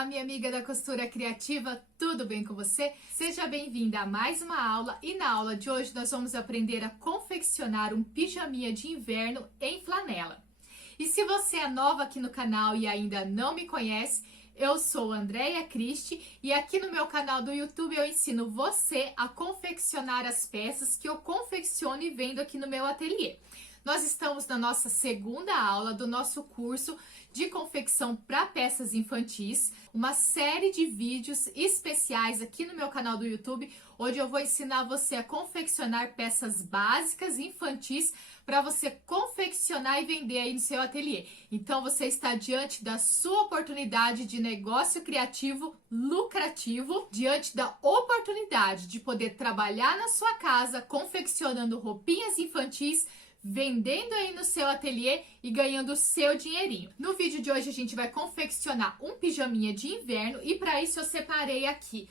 Olá, minha amiga da costura criativa, tudo bem com você? Seja bem-vinda a mais uma aula e na aula de hoje nós vamos aprender a confeccionar um pijaminha de inverno em flanela. E se você é nova aqui no canal e ainda não me conhece, eu sou Andréia Cristi e aqui no meu canal do YouTube eu ensino você a confeccionar as peças que eu confecciono e vendo aqui no meu ateliê. Nós estamos na nossa segunda aula do nosso curso de confecção para peças infantis, uma série de vídeos especiais aqui no meu canal do YouTube, onde eu vou ensinar você a confeccionar peças básicas infantis para você confeccionar e vender aí no seu ateliê. Então você está diante da sua oportunidade de negócio criativo lucrativo, diante da oportunidade de poder trabalhar na sua casa confeccionando roupinhas infantis, vendendo aí no seu ateliê e ganhando o seu dinheirinho. No vídeo de hoje a gente vai confeccionar um pijaminha de inverno e para isso eu separei aqui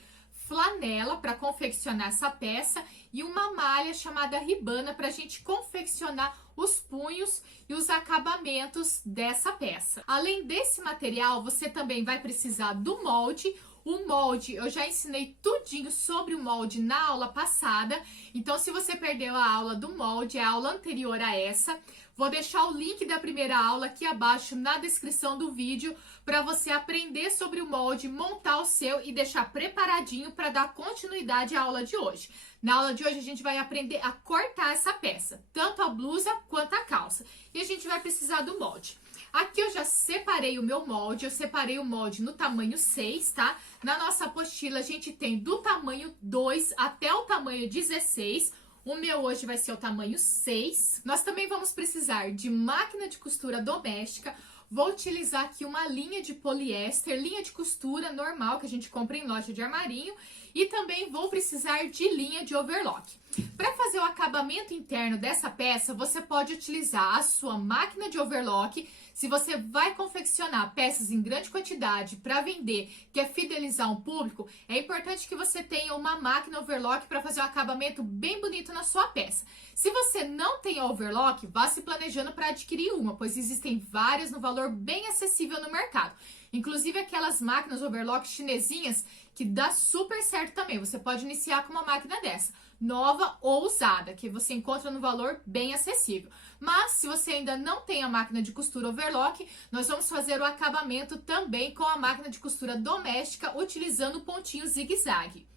flanela para confeccionar essa peça e uma malha chamada ribana para a gente confeccionar os punhos e os acabamentos dessa peça. Além desse material, você também vai precisar do molde. O molde, eu já ensinei tudinho sobre o molde na aula passada, então se você perdeu a aula do molde, é a aula anterior a essa, vou deixar o link da primeira aula aqui abaixo na descrição do vídeo para você aprender sobre o molde, montar o seu e deixar preparadinho para dar continuidade à aula de hoje. Na aula de hoje a gente vai aprender a cortar essa peça, tanto a blusa quanto a calça, e a gente vai precisar do molde. Aqui eu já separei o meu molde, eu separei o molde no tamanho 6, tá? Na nossa apostila a gente tem do tamanho 2 até o tamanho 16, o meu hoje vai ser o tamanho 6. Nós também vamos precisar de máquina de costura doméstica, vou utilizar aqui uma linha de poliéster, linha de costura normal que a gente compra em loja de armarinho, e também vou precisar de linha de overlock. Para fazer o acabamento interno dessa peça, você pode utilizar a sua máquina de overlock. Se você vai confeccionar peças em grande quantidade para vender, quer fidelizar um público, é importante que você tenha uma máquina overlock para fazer um acabamento bem bonito na sua peça. Se você não tem a overlock, vá se planejando para adquirir uma, pois existem várias no valor bem acessível no mercado. Inclusive aquelas máquinas overlock chinesinhas que dá super certo também. Você pode iniciar com uma máquina dessa, nova ou usada, que você encontra no valor bem acessível. Mas se você ainda não tem a máquina de costura overlock, nós vamos fazer o acabamento também com a máquina de costura doméstica, utilizando o pontinho zigue-zague.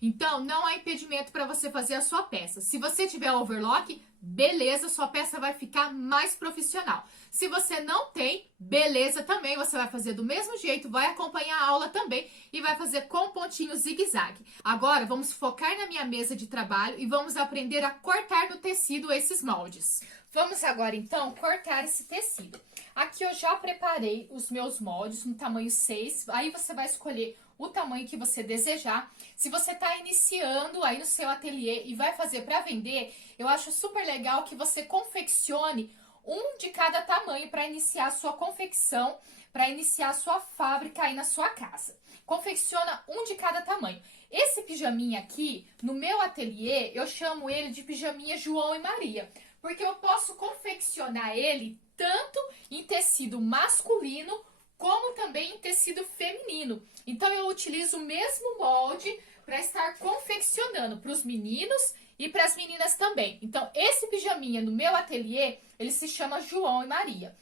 Então, não há impedimento para você fazer a sua peça. Se você tiver overlock, beleza, sua peça vai ficar mais profissional. Se você não tem, beleza também, você vai fazer do mesmo jeito, vai acompanhar a aula também e vai fazer com pontinho zigue-zague. Agora, vamos focar na minha mesa de trabalho e vamos aprender a cortar no tecido esses moldes. Vamos agora, então, cortar esse tecido. Aqui eu já preparei os meus moldes no tamanho 6, aí você vai escolher o tamanho que você desejar. Se você está iniciando aí no seu ateliê e vai fazer para vender, eu acho super legal que você confeccione um de cada tamanho para iniciar a sua confecção, para iniciar a sua fábrica aí na sua casa. Confecciona um de cada tamanho. Esse pijaminha aqui, no meu ateliê, eu chamo ele de pijaminha João e Maria, porque eu posso confeccionar ele tanto em tecido masculino como também em tecido feminino. Então eu utilizo o mesmo molde para estar confeccionando para os meninos e para as meninas também. Então esse pijaminha no meu ateliê, ele se chama João e Maria.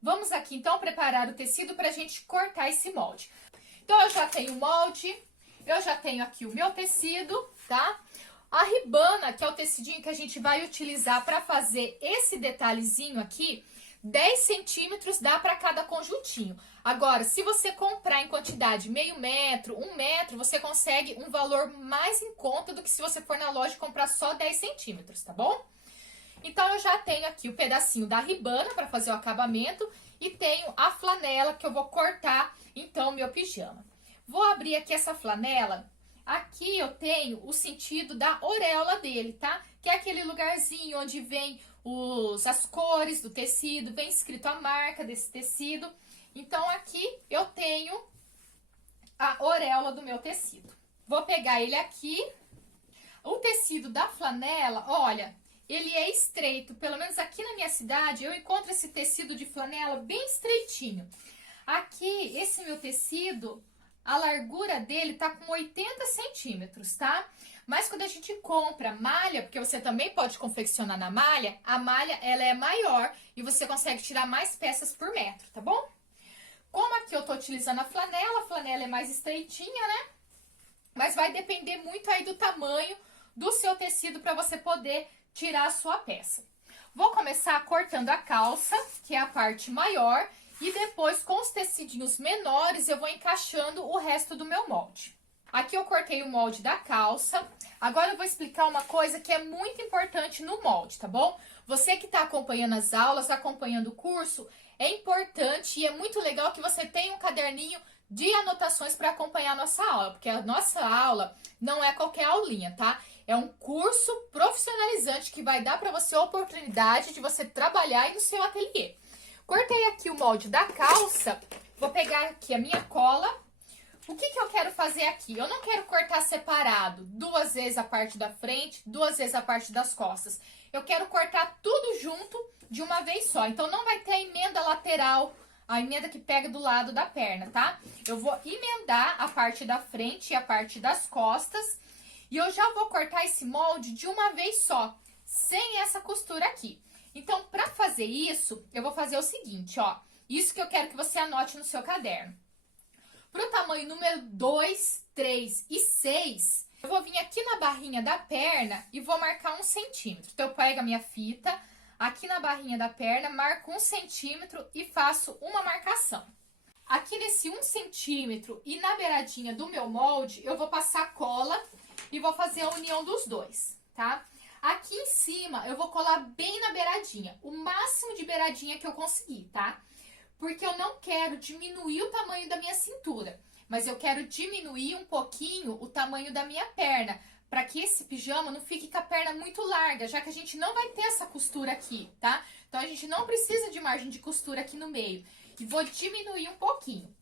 Vamos aqui então preparar o tecido para a gente cortar esse molde. Então eu já tenho o molde, eu já tenho aqui o meu tecido, tá? A ribana, que é o tecidinho que a gente vai utilizar para fazer esse detalhezinho aqui, 10 centímetros dá para cada conjuntinho. Agora, se você comprar em quantidade meio metro, 1 metro, você consegue um valor mais em conta do que se você for na loja e comprar só 10 centímetros, tá bom? Então, eu já tenho aqui o pedacinho da ribana para fazer o acabamento e tenho a flanela que eu vou cortar, então, o meu pijama. Vou abrir aqui essa flanela. Aqui eu tenho o sentido da auréola dele, tá? Que é aquele lugarzinho onde vem as cores do tecido, vem escrito a marca desse tecido. Então, aqui eu tenho a auréola do meu tecido. Vou pegar ele aqui. O tecido da flanela, olha, ele é estreito. Pelo menos aqui na minha cidade, eu encontro esse tecido de flanela bem estreitinho. Aqui, esse meu tecido, a largura dele tá com 80 centímetros, tá? Mas quando a gente compra malha, porque você também pode confeccionar na malha, a malha ela é maior e você consegue tirar mais peças por metro, tá bom? Como aqui eu tô utilizando a flanela é mais estreitinha, né? Mas vai depender muito aí do tamanho do seu tecido para você poder tirar a sua peça. Vou começar cortando a calça, que é a parte maior, e depois com os tecidinhos menores eu vou encaixando o resto do meu molde. Aqui eu cortei o molde da calça. Agora eu vou explicar uma coisa que é muito importante no molde, tá bom? Você que está acompanhando as aulas, acompanhando o curso, é importante e é muito legal que você tenha um caderninho de anotações para acompanhar a nossa aula, porque a nossa aula não é qualquer aulinha, tá? É um curso profissionalizante que vai dar para você a oportunidade de você trabalhar aí no seu ateliê. Cortei aqui o molde da calça, vou pegar aqui a minha cola. O que eu quero fazer aqui? Eu não quero cortar separado, 2 vezes a parte da frente, 2 vezes a parte das costas. Eu quero cortar tudo junto de uma vez só. Então, não vai ter a emenda lateral, a emenda que pega do lado da perna, tá? Eu vou emendar a parte da frente e a parte das costas. E eu já vou cortar esse molde de uma vez só, sem essa costura aqui. Então, para fazer isso, eu vou fazer o seguinte, ó. Isso que eu quero que você anote no seu caderno. Para o tamanho número 2, 3 e 6, eu vou vir aqui na barrinha da perna e vou marcar 1 centímetro. Então, eu pego a minha fita, aqui na barrinha da perna, marco 1 centímetro e faço uma marcação. Aqui nesse 1 centímetro e na beiradinha do meu molde, eu vou passar cola e vou fazer a união dos dois, tá? Aqui em cima, eu vou colar bem na beiradinha, o máximo de beiradinha que eu conseguir, tá? Porque eu não quero diminuir o tamanho da minha cintura, mas eu quero diminuir um pouquinho o tamanho da minha perna, para que esse pijama não fique com a perna muito larga, já que a gente não vai ter essa costura aqui, tá? Então, a gente não precisa de margem de costura aqui no meio. E vou diminuir um pouquinho.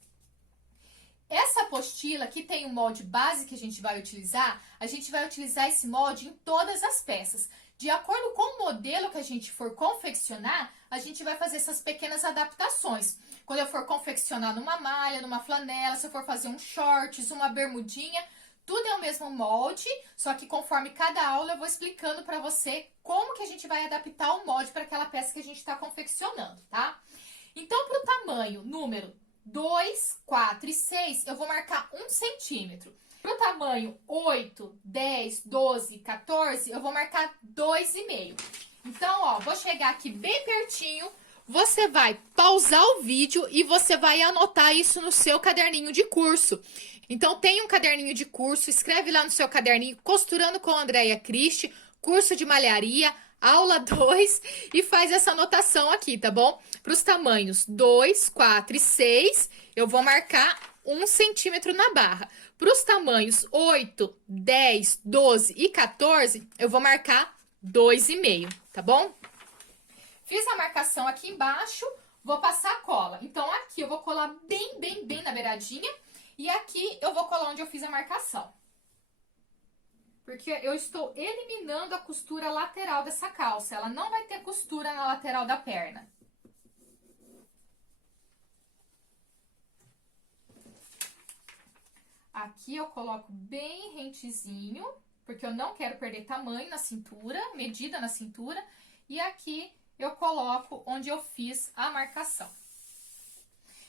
Essa apostila que tem o molde base que a gente vai utilizar esse molde em todas as peças. De acordo com o modelo que a gente for confeccionar, a gente vai fazer essas pequenas adaptações. Quando eu for confeccionar numa malha, numa flanela, se eu for fazer um shorts, uma bermudinha, tudo é o mesmo molde, só que conforme cada aula eu vou explicando para você como que a gente vai adaptar o molde para aquela peça que a gente está confeccionando, tá? Então, para o tamanho número 2, 4 e 6, eu vou marcar 1 centímetro. Para o tamanho 8, 10, 12, 14, eu vou marcar 2,5. Então, ó, vou chegar aqui bem pertinho. Você vai pausar o vídeo e você vai anotar isso no seu caderninho de curso. Então, tem um caderninho de curso, escreve lá no seu caderninho, Costurando com Andréia Christie, curso de malharia, aula 2, e faz essa anotação aqui, tá bom? Para os tamanhos 2, 4 e 6, eu vou marcar 1 centímetro na barra. Para os tamanhos 8, 10, 12 e 14, eu vou marcar 2,5, tá bom? Fiz a marcação aqui embaixo, vou passar a cola. Então, aqui eu vou colar bem na beiradinha e aqui eu vou colar onde eu fiz a marcação. Porque eu estou eliminando a costura lateral dessa calça. Ela não vai ter costura na lateral da perna. Aqui eu coloco bem rentezinho, porque eu não quero perder tamanho na cintura, medida na cintura. E aqui eu coloco onde eu fiz a marcação.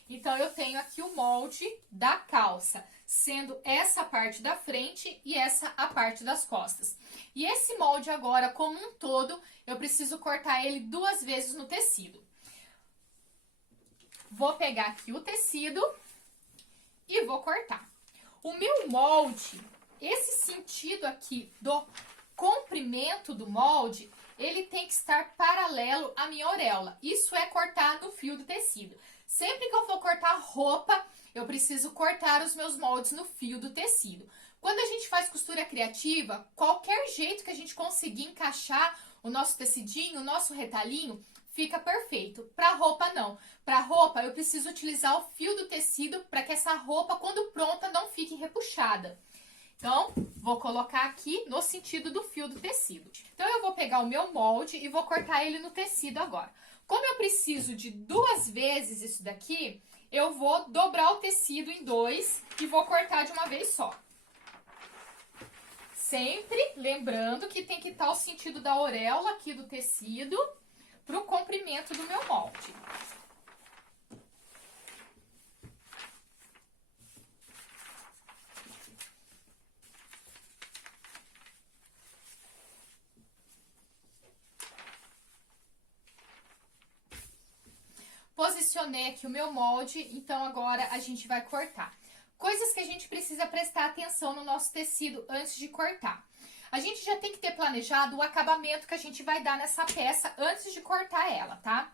Então, eu tenho aqui o molde da calça, sendo essa a parte da frente e essa a parte das costas. E esse molde agora, como um todo, eu preciso cortar ele 2 vezes no tecido. Vou pegar aqui o tecido e vou cortar. O meu molde, esse sentido aqui do comprimento do molde, ele tem que estar paralelo à minha auréola. Isso é cortar no fio do tecido. Sempre que eu for cortar roupa, eu preciso cortar os meus moldes no fio do tecido. Quando a gente faz costura criativa, qualquer jeito que a gente conseguir encaixar o nosso tecidinho, o nosso retalhinho, fica perfeito. Para roupa, não. Para roupa, eu preciso utilizar o fio do tecido para que essa roupa, quando pronta, não fique repuxada. Então, vou colocar aqui no sentido do fio do tecido. Então, eu vou pegar o meu molde e vou cortar ele no tecido agora. Como eu preciso de 2 vezes isso daqui, eu vou dobrar o tecido em dois e vou cortar de uma vez só. Sempre lembrando que tem que estar o sentido da auréola aqui do tecido para o comprimento do meu molde. Posicionei aqui o meu molde, então agora a gente vai cortar. Coisas que a gente precisa prestar atenção no nosso tecido antes de cortar. A gente já tem que ter planejado o acabamento que a gente vai dar nessa peça antes de cortar ela, tá?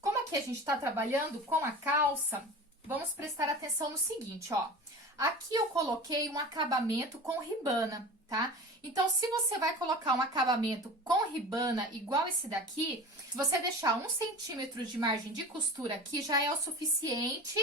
Como aqui a gente tá trabalhando com a calça, vamos prestar atenção no seguinte, ó. Aqui eu coloquei um acabamento com ribana, tá? Então, se você vai colocar um acabamento com ribana igual esse daqui, se você deixar 1 centímetro de margem de costura aqui, já é o suficiente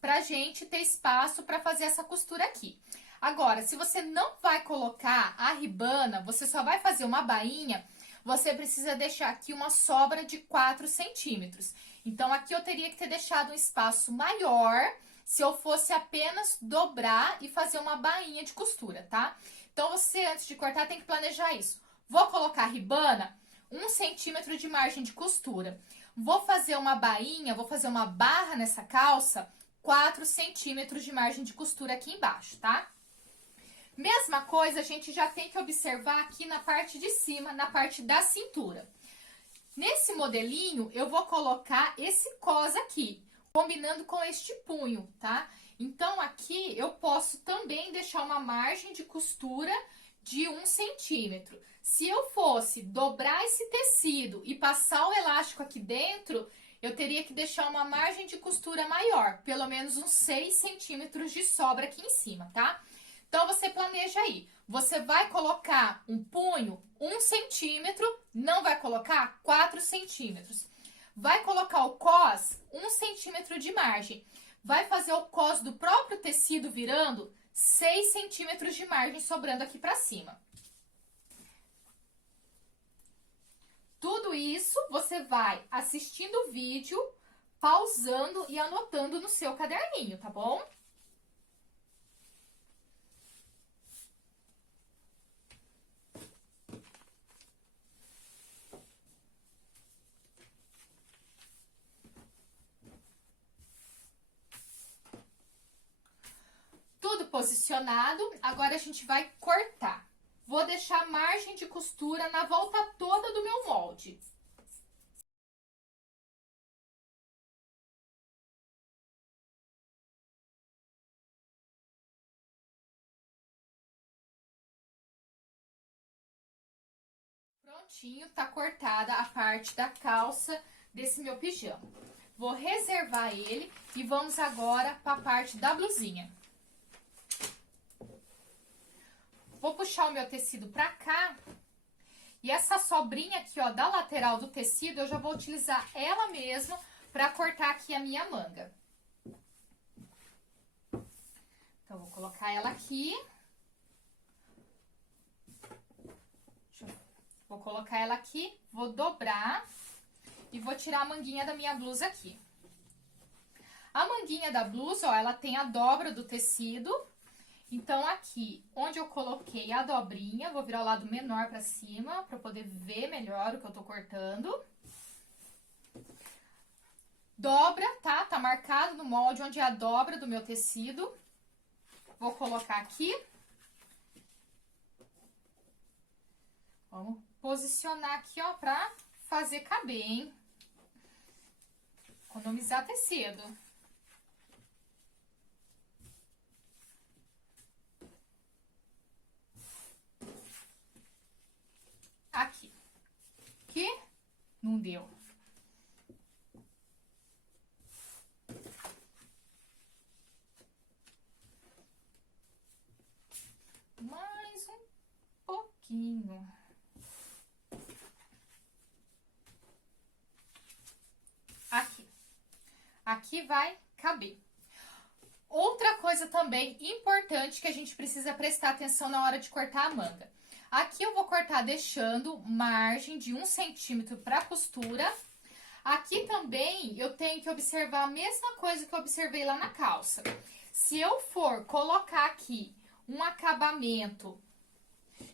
pra gente ter espaço pra fazer essa costura aqui. Agora, se você não vai colocar a ribana, você só vai fazer uma bainha, você precisa deixar aqui uma sobra de 4 centímetros. Então, aqui eu teria que ter deixado um espaço maior se eu fosse apenas dobrar e fazer uma bainha de costura, tá? Então, você, antes de cortar, tem que planejar isso. Vou colocar ribana, 1 centímetro de margem de costura. Vou fazer uma bainha, vou fazer uma barra nessa calça, 4 centímetros de margem de costura aqui embaixo, tá? Mesma coisa, a gente já tem que observar aqui na parte de cima, na parte da cintura. Nesse modelinho, eu vou colocar esse cos aqui, combinando com este punho, tá? Então, aqui eu posso também deixar uma margem de costura de 1 centímetro. Se eu fosse dobrar esse tecido e passar o elástico aqui dentro, eu teria que deixar uma margem de costura maior, pelo menos uns 6 centímetros de sobra aqui em cima, tá? Então, você planeja aí. Você vai colocar um punho 1 centímetro, não vai colocar 4 centímetros. Vai colocar o cos 1 centímetro de margem. Vai fazer o cos do próprio tecido virando 6 centímetros de margem sobrando aqui pra cima. Tudo isso você vai assistindo o vídeo, pausando e anotando no seu caderninho, tá bom? Tudo posicionado, agora a gente vai cortar. Vou deixar margem de costura na volta toda do meu molde. Prontinho, tá cortada a parte da calça desse meu pijama. Vou reservar ele e vamos agora para a parte da blusinha. Vou puxar o meu tecido pra cá. E essa sobrinha aqui, ó, da lateral do tecido, eu já vou utilizar ela mesma pra cortar aqui a minha manga. Então, vou colocar ela aqui. Vou colocar ela aqui, vou dobrar e vou tirar a manguinha da minha blusa aqui. A manguinha da blusa, ó, ela tem a dobra do tecido. Então, aqui, onde eu coloquei a dobrinha, vou virar o lado menor pra cima, pra poder ver melhor o que eu tô cortando. Dobra, tá? Tá marcado no molde onde é a dobra do meu tecido. Vou colocar aqui. Vamos posicionar aqui, ó, pra fazer caber, hein? Economizar tecido. Aqui. Aqui. Não deu. Mais um pouquinho. Aqui. Aqui vai caber. Outra coisa também importante que a gente precisa prestar atenção na hora de cortar a manga. Aqui eu vou cortar deixando margem de 1 centímetro para costura. Aqui também eu tenho que observar a mesma coisa que eu observei lá na calça. Se eu for colocar aqui um acabamento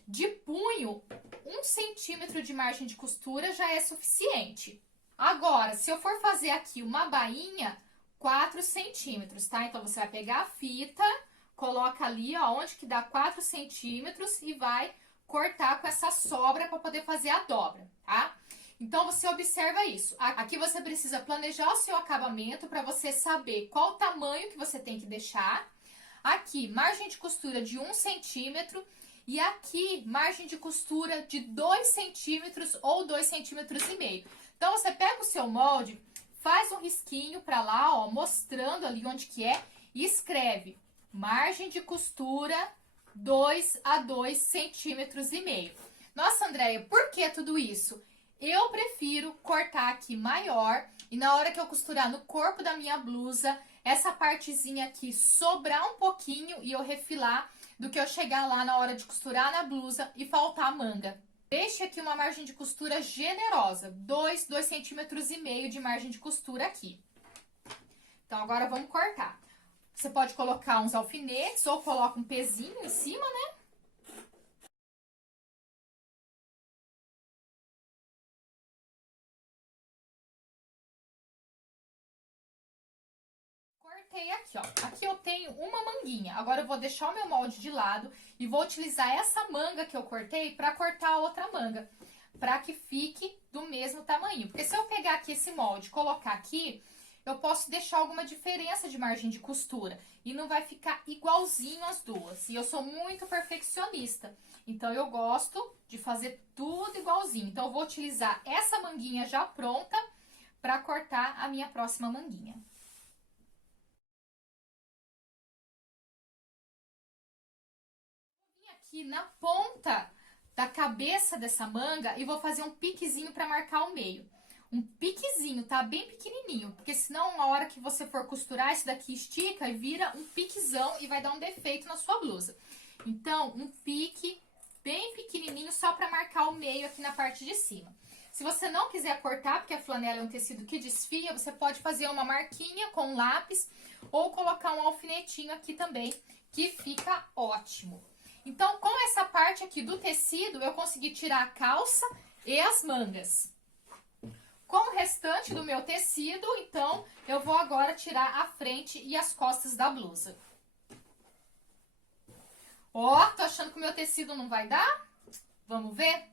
de punho, 1 centímetro de margem de costura já é suficiente. Agora, se eu for fazer aqui uma bainha, 4 centímetros, tá? Então, você vai pegar a fita, coloca ali, ó, onde que dá 4 centímetros e vai cortar com essa sobra para poder fazer a dobra, tá? Então, você observa isso. Aqui você precisa planejar o seu acabamento para você saber qual o tamanho que você tem que deixar. Aqui, margem de costura de 1 centímetro. E aqui, margem de costura de 2 centímetros ou 2,5 centímetros. Então, você pega o seu molde, faz um risquinho para lá, ó, mostrando ali onde que é. E escreve margem de costura 2 a 2,5 centímetros. Nossa, Andréia, por que tudo isso? Eu prefiro cortar aqui maior e na hora que eu costurar no corpo da minha blusa, essa partezinha aqui sobrar um pouquinho e eu refilar do que eu chegar lá na hora de costurar na blusa e faltar a manga. Deixe aqui uma margem de costura generosa, 2,5 centímetros de margem de costura aqui. Então, agora vamos cortar. Você pode colocar uns alfinetes ou coloca um pezinho em cima, né? Cortei aqui, ó. Aqui eu tenho uma manguinha. Agora eu vou deixar o meu molde de lado e vou utilizar essa manga que eu cortei para cortar a outra manga, para que fique do mesmo tamanho. Porque se eu pegar aqui esse molde e colocar aqui, eu posso deixar alguma diferença de margem de costura e não vai ficar igualzinho as duas. E eu sou muito perfeccionista, então eu gosto de fazer tudo igualzinho. Então eu vou utilizar essa manguinha já pronta para cortar a minha próxima manguinha. Aqui na ponta da cabeça dessa manga e vou fazer um piquezinho para marcar o meio. Um piquezinho, tá? Bem pequenininho, porque senão na hora que você for costurar, isso daqui estica e vira um piquezão e vai dar um defeito na sua blusa. Então, um pique bem pequenininho só para marcar o meio aqui na parte de cima. Se você não quiser cortar, porque a flanela é um tecido que desfia, você pode fazer uma marquinha com um lápis ou colocar um alfinetinho aqui também, que fica ótimo. Então, com essa parte aqui do tecido, eu consegui tirar a calça e as mangas. Com o restante do meu tecido, então, eu vou agora tirar a frente e as costas da blusa. Ó, tô achando que o meu tecido não vai dar? Vamos ver?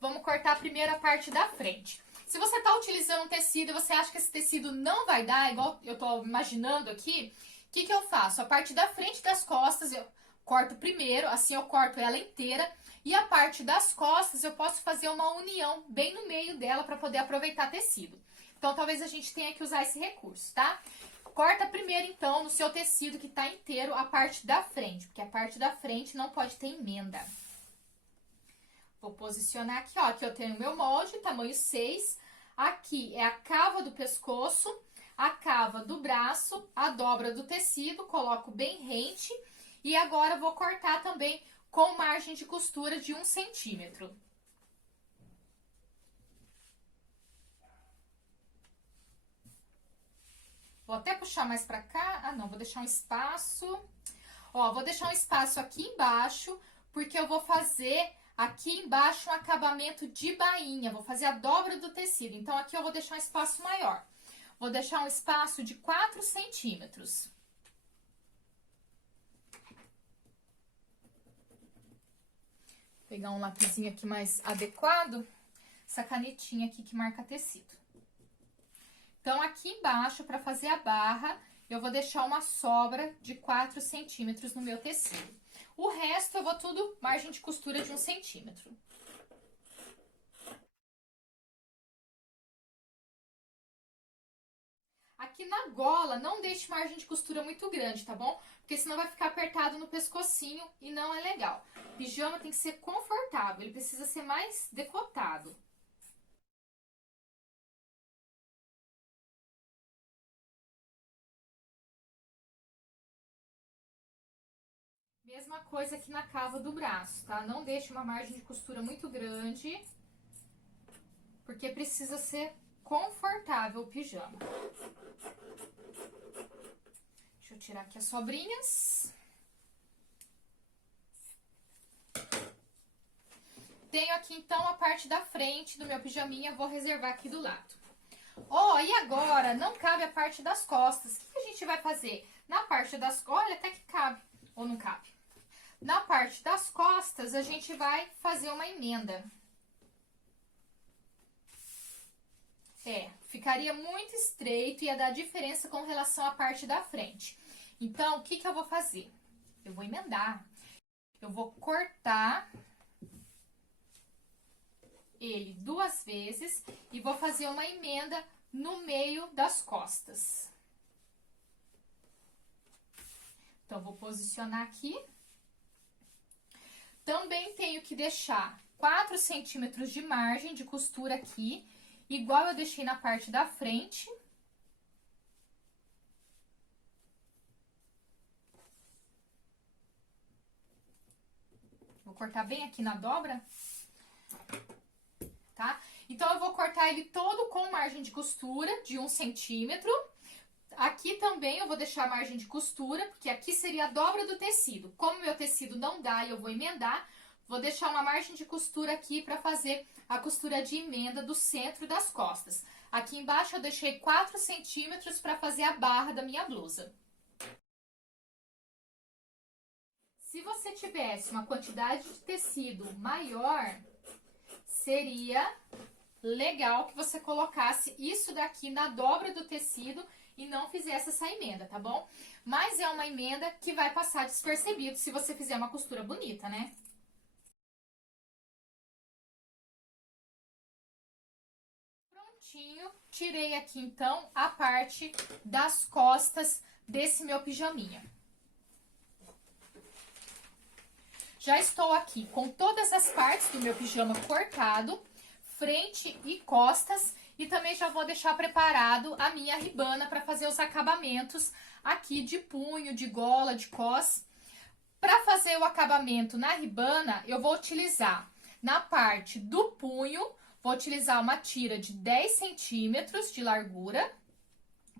Vamos cortar primeiro a parte da frente. Se você tá utilizando um tecido e você acha que esse tecido não vai dar, igual eu tô imaginando aqui, o que eu faço? A parte da frente das costas eu corto primeiro, assim eu corto ela inteira. E a parte das costas eu posso fazer uma união bem no meio dela para poder aproveitar tecido. Então, talvez a gente tenha que usar esse recurso, tá? Corta primeiro, então, no seu tecido que tá inteiro, a parte da frente, porque a parte da frente não pode ter emenda. Vou posicionar aqui, ó, aqui eu tenho o meu molde, tamanho 6. Aqui é a cava do pescoço, a cava do braço, a dobra do tecido, coloco bem rente. E agora eu vou cortar também com margem de costura de 1 centímetro. Vou até puxar mais pra cá. Ah, não, vou deixar um espaço. Ó, vou deixar um espaço aqui embaixo, porque eu vou fazer aqui embaixo um acabamento de bainha. Vou fazer a dobra do tecido. Então, aqui eu vou deixar um espaço maior. Vou deixar um espaço de 4 centímetros. Pegar um lapisinho aqui mais adequado, essa canetinha aqui que marca tecido. Então, aqui embaixo, para fazer a barra, eu vou deixar uma sobra de 4 centímetros no meu tecido. O resto, eu vou tudo margem de costura de 1 centímetro. Aqui na gola, não deixe margem de costura muito grande, tá bom? Porque senão vai ficar apertado no pescocinho e não é legal. Pijama tem que ser confortável, ele precisa ser mais decotado. Mesma coisa aqui na cava do braço, tá? Não deixe uma margem de costura muito grande, porque precisa ser confortável pijama. Deixa eu tirar aqui as sobrinhas. Tenho aqui, então, a parte da frente do meu pijaminha, vou reservar aqui do lado. Ó, e agora, não cabe a parte das costas. O que a gente vai fazer? Na parte das costas, olha, até que cabe, ou não cabe. Na parte das costas, a gente vai fazer uma emenda. Ficaria muito estreito e ia dar diferença com relação à parte da frente. Então, o que eu vou fazer? Eu vou emendar. Eu vou cortar ele 2 vezes e vou fazer uma emenda no meio das costas. Então, vou posicionar aqui. Também tenho que deixar 4 centímetros de margem de costura aqui, igual eu deixei na parte da frente. Vou cortar bem aqui na dobra. Tá? Então, eu vou cortar ele todo com margem de costura de 1 centímetro. Aqui também eu vou deixar a margem de costura, porque aqui seria a dobra do tecido. Como meu tecido não dá e eu vou emendar, vou deixar uma margem de costura aqui para fazer a costura de emenda do centro das costas. Aqui embaixo eu deixei 4 centímetros para fazer a barra da minha blusa. Se você tivesse uma quantidade de tecido maior, seria legal que você colocasse isso daqui na dobra do tecido e não fizesse essa emenda, tá bom? Mas é uma emenda que vai passar despercebido se você fizer uma costura bonita, né? Prontinho, tirei aqui então a parte das costas desse meu pijaminha. Já estou aqui com todas as partes do meu pijama cortado, frente e costas, e também já vou deixar preparado a minha ribana para fazer os acabamentos aqui de punho, de gola, de cos. Para fazer o acabamento na ribana, eu vou utilizar na parte do punho, vou utilizar uma tira de 10 centímetros de largura,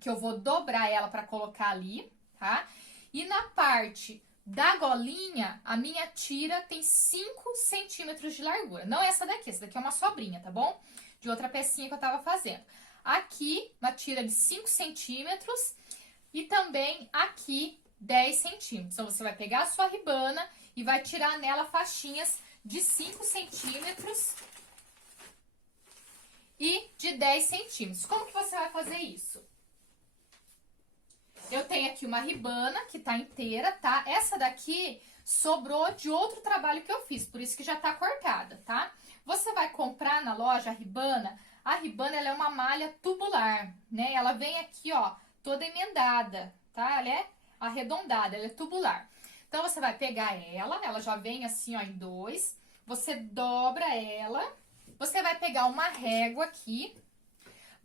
que eu vou dobrar ela para colocar ali, tá? E na parte da golinha, a minha tira tem 5 centímetros de largura. Não essa daqui é uma sobrinha, tá bom? De outra pecinha que eu tava fazendo. Aqui, uma tira de 5 centímetros e também aqui 10 centímetros. Então, você vai pegar a sua ribana e vai tirar nela faixinhas de 5 centímetros e de 10 centímetros. Como que você vai fazer isso? Eu tenho aqui uma ribana que tá inteira, tá? Essa daqui sobrou de outro trabalho que eu fiz, por isso que já tá cortada, tá? Você vai comprar na loja a ribana ela é uma malha tubular, né? Ela vem aqui, ó, toda emendada, tá? Ela é arredondada, ela é tubular. Então, você vai pegar ela já vem assim, ó, em 2, você dobra ela, você vai pegar uma régua aqui,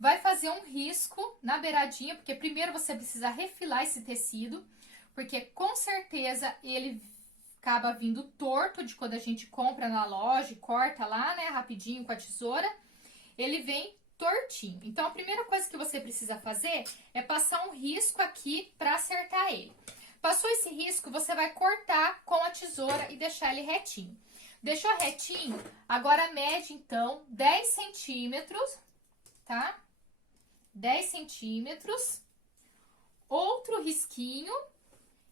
vai fazer um risco na beiradinha, porque primeiro você precisa refilar esse tecido, porque com certeza ele acaba vindo torto de quando a gente compra na loja e corta lá, né, rapidinho com a tesoura, ele vem tortinho. Então, a primeira coisa que você precisa fazer é passar um risco aqui para acertar ele. Passou esse risco, você vai cortar com a tesoura e deixar ele retinho. Deixou retinho, agora mede, então, 10 centímetros, tá? 10 centímetros, outro risquinho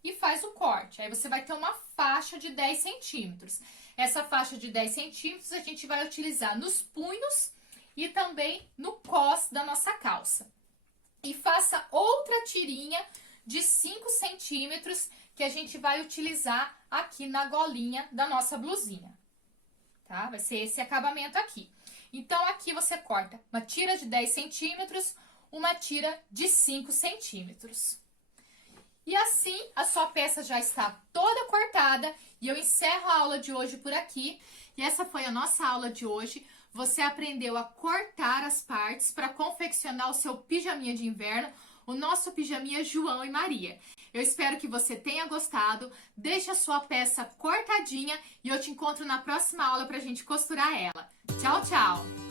e faz o corte. Aí você vai ter uma faixa de 10 centímetros. Essa faixa de 10 centímetros a gente vai utilizar nos punhos e também no cos da nossa calça. E faça outra tirinha de 5 centímetros que a gente vai utilizar aqui na golinha da nossa blusinha, tá? Vai ser esse acabamento aqui. Então, aqui você corta uma tira de 10 centímetros, uma tira de 5 centímetros. E assim, a sua peça já está toda cortada e eu encerro a aula de hoje por aqui. E essa foi a nossa aula de hoje. Você aprendeu a cortar as partes para confeccionar o seu pijaminha de inverno, o nosso pijaminha João e Maria. Eu espero que você tenha gostado. Deixe a sua peça cortadinha e eu te encontro na próxima aula para a gente costurar ela. Tchau, tchau!